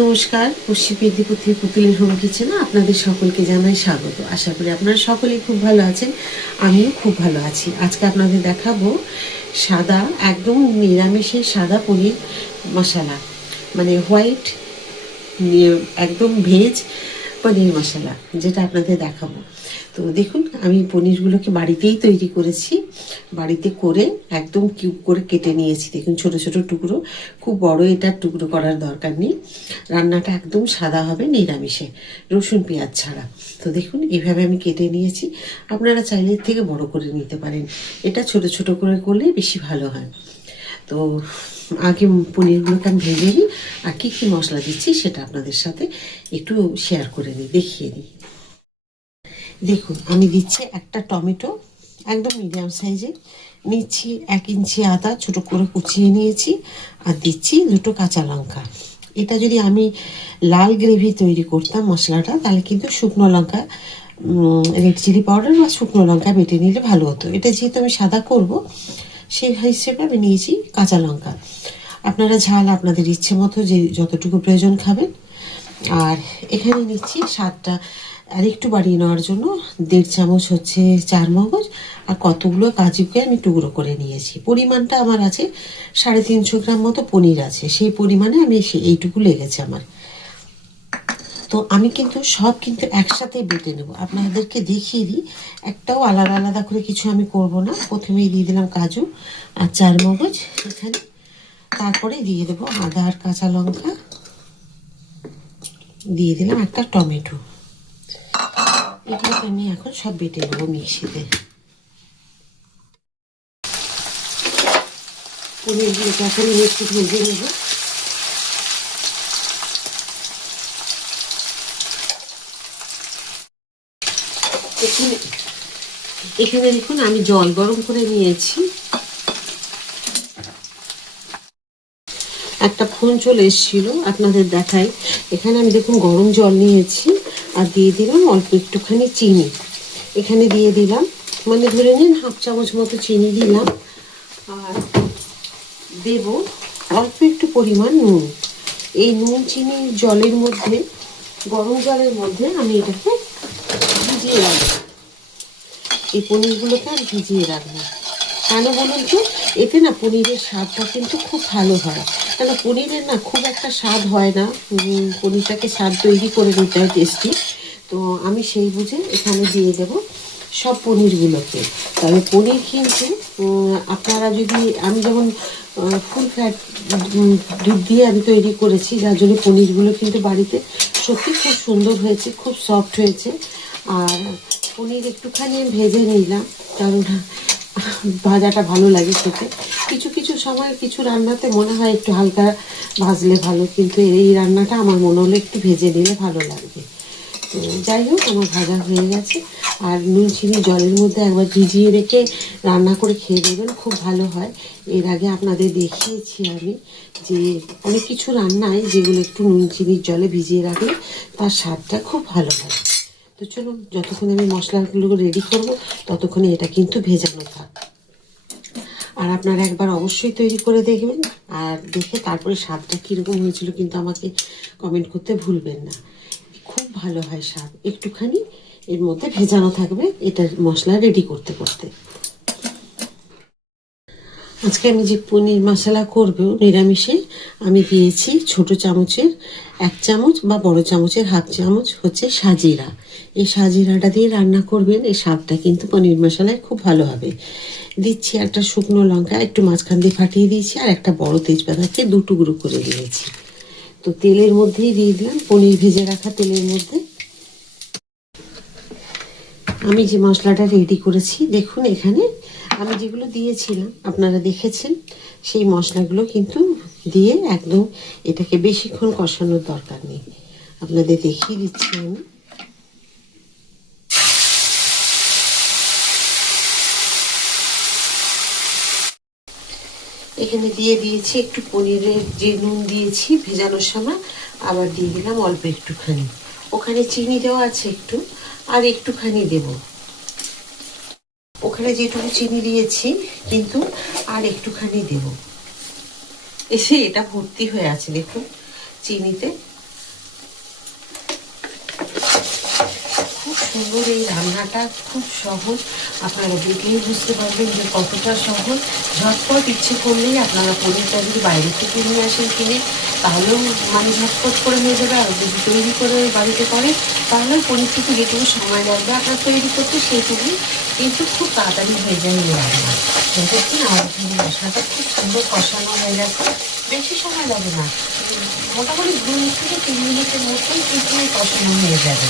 নমস্কার, পশ্চিম মেদিনীপুর পুতুলের হোম কিচেনে আপনাদের সকলকে জানাই স্বাগত। আশা করি আপনারা সকলেই খুব ভালো আছেন, আমিও খুব ভালো আছি। আজকে আপনাদের দেখাবো সাদা, একদম নিরামিষের সাদা পনির মশলা, মানে হোয়াইট, একদম ভেজ পনির মশলা, যেটা আপনাদের দেখাবো। তো দেখুন, আমি পনিরগুলোকে বাড়িতেই তৈরি করেছি। বাড়িতে করে একদম কিউব করে কেটে নিয়েছি। দেখুন, ছোট ছোট টুকরো, খুব বড় এটার টুকরো করার দরকার নেই। রান্নাটা একদম সাদা হবে, নিরামিষে, রসুন পেঁয়াজ ছাড়া। তো দেখুন, এইভাবে আমি কেটে নিয়েছি। আপনারা চাইলে এর থেকে বড় করে নিতে পারেন। এটা ছোট ছোট করে করলে বেশি ভালো হয়। তো আগে পনিরগুলোকে আমি ভেজে নিই, আর কী কী মশলা দিচ্ছি সেটা আপনাদের সাথে একটু শেয়ার করে নিই, দেখিয়ে নিই। দেখুন, আমি দিচ্ছি একটা টমেটো, একদম মিডিয়াম সাইজের নিচ্ছি। 1 ইঞ্চি আদা ছোটো করে কুচিয়ে নিয়েছি, আর দিচ্ছি 2টো কাঁচা লঙ্কা। এটা যদি আমি লাল গ্রেভি তৈরি করতাম মশলাটা, তাহলে কিন্তু শুকনো লঙ্কা, রেড চিলি পাউডার বা শুকনো লঙ্কা বেটে নিলে ভালো হতো। এটা যেহেতু আমি সাদা করব, সেই হিসেবে আমি নিয়েছি কাঁচা লঙ্কা। আপনারা ঝাল আপনাদের ইচ্ছে মতো যে যতটুকু প্রয়োজন খাবেন। আর এখানে নিচ্ছি স্বাদটা আর একটু বাড়িয়ে নেওয়ার জন্য 1.5 চামচ হচ্ছে চারমগজ, আর কতগুলো কাজুকে আমি টুকরো করে নিয়েছি। পরিমাণটা আমার আছে 350 গ্রাম মতো পনির আছে, সেই পরিমাণে আমি এইটুকু লেগেছে আমার। তো আমি কিন্তু সব কিন্তু একসাথে বেটে নেব, আপনাদেরকে দেখিয়ে দিই। একটাও আলাদা আলাদা করে কিছু আমি করব না। প্রথমেই দিয়ে দিলাম কাজু আর চারমগজ এখানে, তারপরে দিয়ে দেবো আদা আর কাঁচা লঙ্কা, দিয়ে দিলাম একটা টমেটো। এগুলোকে আমি এখন সব বেটে নেবো মিক্সিতে। পনিরগুলোকে এখন আমি একটু ভেজে নেবো। এখানে এখানে দেখুন, আমি জল গরম করে নিয়েছি। একটা ফোন চলে এসেছিল, আপনাদের দেখাই। এখানে আমি দেখুন গরম জল নিয়েছি, আর দিয়ে দিলাম অল্প একটুখানি চিনি। এখানে দিয়ে দিলাম, মানে ধরে নিন 1/2 চামচ মতো চিনি দিলাম। আর দেব অল্প একটু পরিমাণ নুন। এই নুন চিনি জলের মধ্যে, গরম জলের মধ্যে আমি এটাকে ভিজিয়ে রাখবো। এই পনিরগুলোকে আমি ভিজিয়ে রাখবো। কেন বলুন তো? এতে না পনিরের স্বাদটা কিন্তু খুব ভালো হয়। কেন পনিরের না খুব একটা স্বাদ হয় না, পনিরটাকে স্বাদ তৈরি করে নিতে হয় টেস্টি। তো আমি সেই বুঝে এখানে দিয়ে দেবো সব পনিরগুলোকে। তবে পনির কিন্তু আপনারা যদি, আমি যেমন ফুল ফ্যাট দুধ দিয়ে আমি তৈরি করেছি, যার জন্য পনিরগুলো কিন্তু বাড়িতে সত্যি খুব সুন্দর হয়েছে, খুব সফট হয়েছে। আর পনির একটুখানি আমি ভেজে নিলাম, কারণ ভাজাটা ভালো লাগে খেতে। কিছু কিছু সময় কিছু রান্নাতে মনে হয় একটু হালকা ভাজলে ভালো, কিন্তু এই রান্নাটা আমার মনে হলো একটু ভেজে নিলে ভালো লাগবে। তো যাই হোক, আমার ভাজা হয়ে গেছে। আর নুন চিনি জলের মধ্যে একবার ভিজিয়ে রেখে রান্না করে খেয়ে দেবেন, খুব ভালো হয়। এর আগে আপনাদের দেখিয়েছি আমি যে অনেক কিছু রান্নায় যেগুলো একটু নুন চিনির জলে ভিজিয়ে রাখলে তার স্বাদটা খুব ভালো হয়। তো চলুন, যতক্ষণ আমি মশলাগুলো রেডি করব ততক্ষণে এটা কিন্তু ভেজানো থাক। আর আপনারা একবার অবশ্যই তৈরি করে দেখবেন, আর দেখে তারপরে স্বাদটা কীরকম হয়েছিল কিন্তু আমাকে কমেন্ট করতে ভুলবেন না। খুব ভালো হয় স্বাদ, একটুখানি এর মধ্যে ভেজানো থাকবে এটা মশলা রেডি করতে করতে। আজকে আমি যে পনির মশলা করবো নিরামিষে, আমি দিয়েছি ছোট চামচের 1 চামচ বা বড় চামচের 1/2 চামচ হচ্ছে সাজিরা। এই সাজিরাটা দিয়ে রান্না করবেন, এই স্বাদটা কিন্তু পনির মশলায় খুব ভালো হবে। দিচ্ছি একটা শুকনো লঙ্কা, একটু মাঝখান দিয়ে ফাটিয়ে দিয়েছি, আর একটা বড় তেজপাতাকে 2 টুকরো করে দিয়েছি। তো তেলের মধ্যেই দিয়ে দিলাম, পনির ভেজে রাখা তেলের মধ্যে আমি যে মশলাটা রেডি করেছি। দেখুন, এখানে আমি যেগুলো দিয়েছিলাম আপনারা দেখেছেন, সেই মশলাগুলো কিন্তু দিয়ে একদম এটাকে বেশিক্ষণ কষানোর দরকার নেই, আপনাদের দেখিয়ে দিচ্ছি আমি। এখানে দিয়ে দিয়েছি একটু পনিরের যে নুন দিয়েছি ভেজানোর সময়, আবার দিয়ে দিলাম অল্প একটুখানি। ওখানে চিনি দেওয়া আছে একটু, আর একটুখানি দেব। ওখানে যেটুকু চিনি দিয়েছি কিন্তু আর একটুখানি দেব। এসে এটা ভর্তি হয়ে আছে দেখুন চিনিতে। সুন্দর এই রান্নাটা, খুব সহজ। আপনারা দেখলেই বুঝতে পারবেন যে কতটা সহজ। ঝটপট ইচ্ছে করলেই আপনারা পনিরটা যদি বাইরে থেকে নিয়ে আসেন কিনে, তাহলেও মানে ঝটপট করে হয়ে যাবে। আর যদি তৈরি করে বাড়িতে করেন, তাহলে পনিরটুকু যেটুকু সময় লাগবে আপনার তৈরি করতে, সেইটুকুই কিন্তু খুব তাড়াতাড়ি হয়ে যায় এই রান্না। দেখুন আমার এখানে মশলাটা খুব সুন্দর কষানো হয়ে গেছে, বেশি সময় লাগে না, মোটামুটি 2 থেকে 3 মিনিটের মধ্যেই কিন্তু কষানো হয়ে যাবে।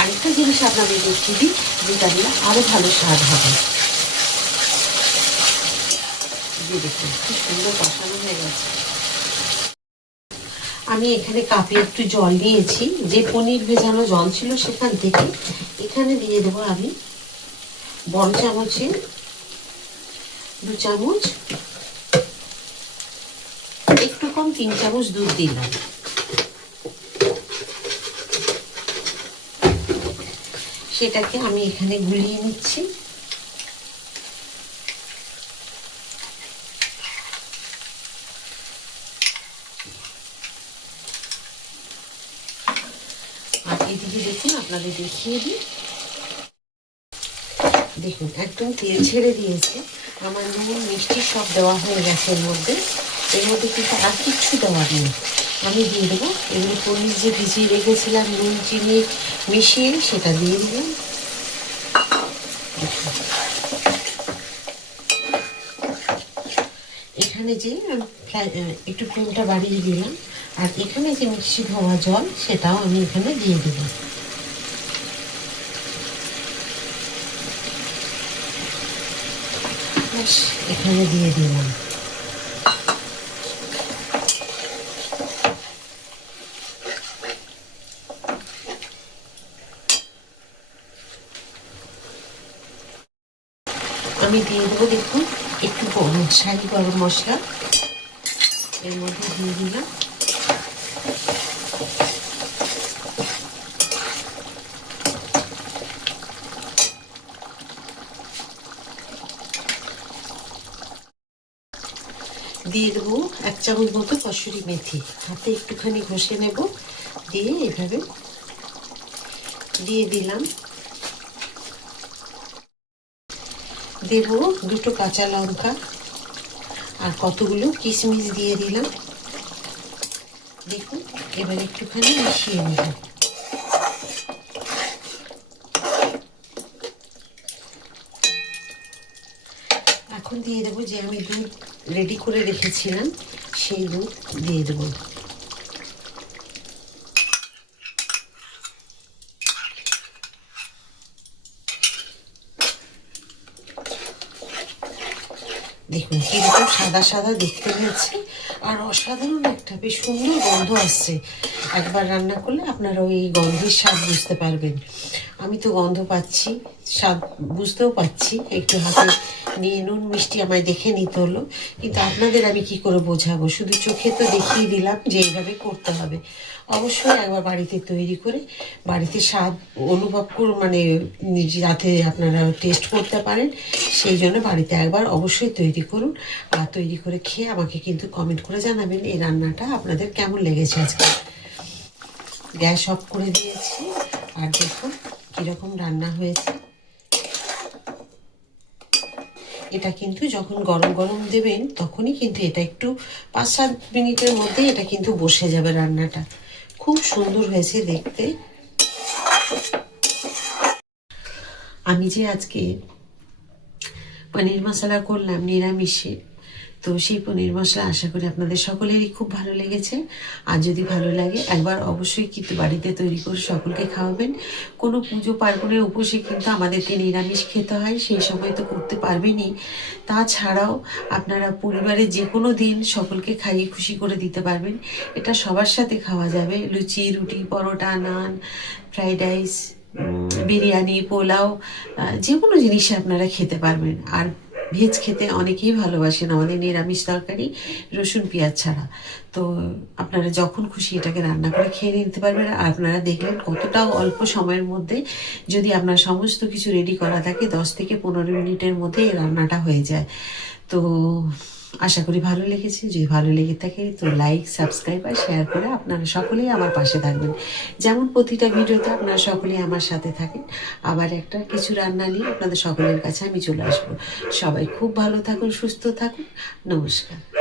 আরেকটা জিনিস আপনাদের দেখিয়ে দিই, যেটা দিলে আরও ভালো স্বাদ হবে। দিয়ে দেখুন খুব সুন্দর কষানো হয়ে গেছে। আমি এখানে কাপে একটু জল নিয়েছি, যে পনির ভেজানো জল ছিল সেখান থেকে। এখানে দিয়ে দেবো আমি বড় চামচে 2 চামচ, একটু কম 3 চামচ দুধ দিলাম। সেটাকে আমি এখানে গুলিয়ে নিচ্ছি। আর এদিকে দেখুন আপনাদের দেখিয়ে দিই, দেখুন একদম তেল ছেড়ে দিয়েছে। আমার নুন মিষ্টি সব দেওয়া হয়ে গেছে এর মধ্যে। এর মধ্যে কিন্তু আর কিচ্ছু দেওয়ার নেই। আমি দিয়ে দেবো এগুলো পনির যে ভিজিয়ে রেখেছিলাম নুন চিনি মিশিয়ে, সেটা দিয়ে দিলাম। এখানে যে একটু ফ্লেমটা বাড়িয়ে দিলাম, আর এখানে যে মিক্সি ধোয়া জল সেটাও আমি এখানে দিয়ে দেবো। এখানে দিয়ে দিলাম। আমি দিয়ে দেবো দেখুন একটু শাহি গরম মশলা এর মধ্যে দিয়ে দিলাম। দিয়ে দেবো 1 চামচ মতো কসুরি মেথি, হাতে একটুখানি ঘষে নেব, দিয়ে এভাবে দিয়ে দিলাম। দেব 2টো কাঁচা লঙ্কা আর কতগুলো কিশমিশ দিয়ে দিলাম। দেখুন এবার একটুখানি মিশিয়ে নেব। এখন দিয়ে দেবো যে আমি দুধ রেডি করে রেখেছিলাম, সেই দুধ দিয়ে দেবো। দেখুন কিরকম সাদা সাদা দেখতে হয়েছে, আর অসাধারণ একটা বেশ সুন্দর গন্ধ আসছে। একবার রান্না করলে আপনারা ওই গন্ধের স্বাদ বুঝতে পারবেন। আমি তো গন্ধ পাচ্ছি, স্বাদ বুঝতেও পাচ্ছি। একটু হাতে নিয়ে নুন মিষ্টি আমায় দেখে নিতে হলো, কিন্তু আপনাদের আমি কি করে বোঝাবো, শুধু চোখে তো দেখিয়ে দিলাম যে এইভাবে করতে হবে। অবশ্যই একবার বাড়িতে তৈরি করে বাড়িতে স্বাদ অনুভব করুন, মানে যাতে আপনারা টেস্ট করতে পারেন, সেই জন্য বাড়িতে একবার অবশ্যই তৈরি করুন। আর তৈরি করে খেয়ে আমাকে কিন্তু কমেন্ট করে জানাবেন এই রান্নাটা আপনাদের কেমন লেগেছে। আজকে গ্যাস অফ করে দিয়েছি, আর দেখুন কীরকম রান্না হয়েছে। এটা কিন্তু যখন গরম গরম দেবেন তখনই কিন্তু এটা একটু 5-7 মিনিটের মধ্যে এটা কিন্তু বসে যাবে রান্নাটা। খুব সুন্দর হয়েছে দেখতে। আমি যে আজকে পনির মশলা করলাম নিরামিষে, তো সেই পনির মশলা আশা করি আপনাদের সকলেরই খুব ভালো লেগেছে। আর যদি ভালো লাগে একবার অবশ্যই কিন্তু বাড়িতে তৈরি করে সকলকে খাওয়াবেন। কোনো পুজো পার্বণের উপসে কিন্তু আমাদেরকে নিরামিষ খেতে হয়, সেই সময় তো করতে পারবেনই। তাছাড়াও আপনারা পরিবারের যে কোনো দিন সকলকে খাইয়ে খুশি করে দিতে পারবেন। এটা সবার সাথে খাওয়া যাবে, লুচি রুটি পরোটা নান ফ্রাইড রাইস বিরিয়ানি পোলাও, যে কোনো জিনিসে আপনারা খেতে পারবেন। আর ভেজ খেতে অনেকেই ভালোবাসেন আমাদের নিরামিষ তরকারি রসুন পেঁয়াজ ছাড়া। তো আপনারা যখন খুশি এটাকে রান্না করে খেয়ে নিতে পারবেন। আর আপনারা দেখলেন কতটা অল্প সময়ের মধ্যে, যদি আপনার সমস্ত কিছু রেডি করা থাকে 10 থেকে 15 মিনিটের মধ্যে এই রান্নাটা হয়ে যায়। তো আশা করি ভালো লেগেছে। যদি ভালো লেগে থাকে তো লাইক, সাবস্ক্রাইব আর শেয়ার করে আপনারা সকলেই আমার পাশে থাকবেন। যেমন প্রতিটা ভিডিওতে আপনারা সকলেই আমার সাথে থাকেন। আবার একটা কিছু রান্না নিয়ে আপনাদের সকলের কাছে আমি চলে আসবো। সবাই খুব ভালো থাকুন, সুস্থ থাকুন। নমস্কার।